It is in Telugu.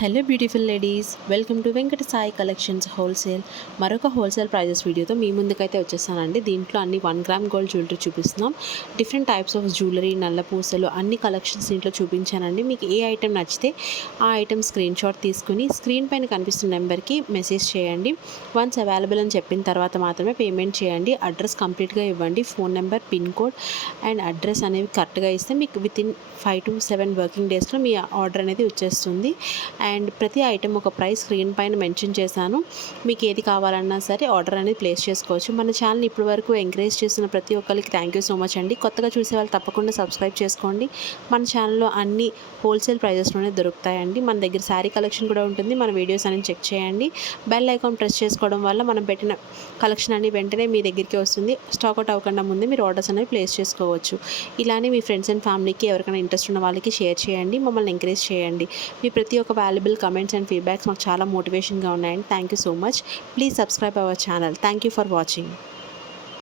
Hello beautiful ladies, welcome to Venkata Sai collections wholesale. మరొక హోల్సేల్ ప్రైజెస్ వీడియోతో మీ ముందుకైతే వచ్చేసానండి. దీంట్లో అన్ని 1 గ్రామ్ గోల్డ్ జ్యువెలరీ చూపిస్తున్నాం. డిఫరెంట్ టైప్స్ ఆఫ్ జ్యువెలరీ, నల్ల పూసలు అన్ని కలెక్షన్స్ దీంట్లో చూపించానండి. మీకు ఏ ఐటెం నచ్చితే ఆ ఐటెం స్క్రీన్ షాట్ తీసుకుని స్క్రీన్ పైన కనిపిస్తున్న నెంబర్కి మెసేజ్ చేయండి. వన్స్ అవైలబుల్ అని చెప్పిన తర్వాత మాత్రమే పేమెంట్ చేయండి. అడ్రస్ కంప్లీట్గా ఇవ్వండి. Phone number, pin code and address అనేవి కరెక్ట్గా ఇస్తే మీకు వితిన్ 5 to 7 వర్కింగ్ డేస్లో మీ ఆర్డర్ అనేది వచ్చేస్తుంది. అండ్ ప్రతి ఐటెం ఒక ప్రైస్ స్క్రీన్ పైన మెన్షన్ చేశాను. మీకు ఏది కావాలన్నా సరే ఆర్డర్ అనేది ప్లేస్ చేసుకోవచ్చు. మన ఛానల్ ఇప్పటి వరకు ఎంకరేజ్ చేసిన ప్రతి ఒక్కరికి థ్యాంక్ యూ సో మచ్ అండి. కొత్తగా చూసే వాళ్ళు తప్పకుండా సబ్స్క్రైబ్ చేసుకోండి. మన ఛానల్లో అన్ని హోల్సేల్ ప్రైజెస్లోనే దొరుకుతాయండి. మన దగ్గర శారీ కలెక్షన్ కూడా ఉంటుంది. మన వీడియోస్ అనేది చెక్ చేయండి. బెల్ ఐకాన్ ప్రెస్ చేసుకోవడం వల్ల మనం పెట్టిన కలెక్షన్ అన్ని వెంటనే మీ దగ్గరికి వస్తుంది. స్టాక్ అవుట్ అవ్వకుండా ముందే మీరు ఆర్డర్స్ అనేవి ప్లేస్ చేసుకోవచ్చు. ఇలానే మీ ఫ్రెండ్స్ అండ్ ఫ్యామిలీకి ఎవరికైనా ఇంట్రెస్ట్ ఉన్న వాళ్ళకి షేర్ చేయండి. మమ్మల్ని ఎంకరేజ్ చేయండి. మీ ప్రతి ఒక్క వాల్యుబుల్ కమెంట్స్ అండ్ ఫీడ్బ్యాక్స్ మాకు చాలా మోటివేషన్గా ఉన్నాయండి. Thank you so much. Please subscribe our channel. Thank you for watching.